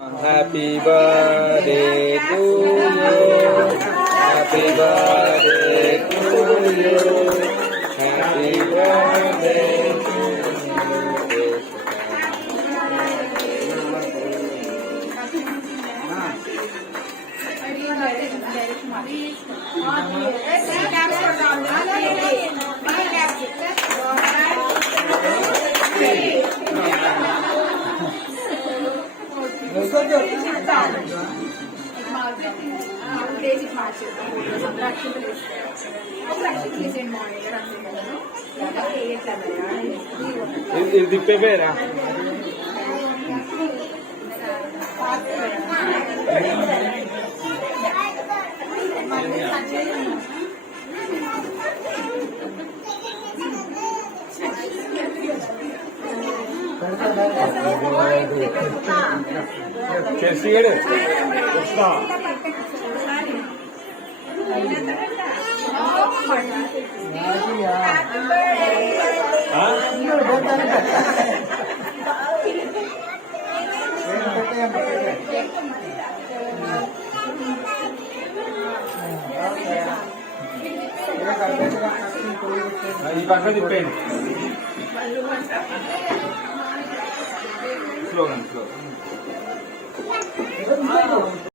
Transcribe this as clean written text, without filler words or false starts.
Happy birthday to you. Happy birthday to you. Happy birthday to you. ఇది తిప్పే పేరా చేసి వస్తా ఈ పక్క తిప్పండి స్లోగన్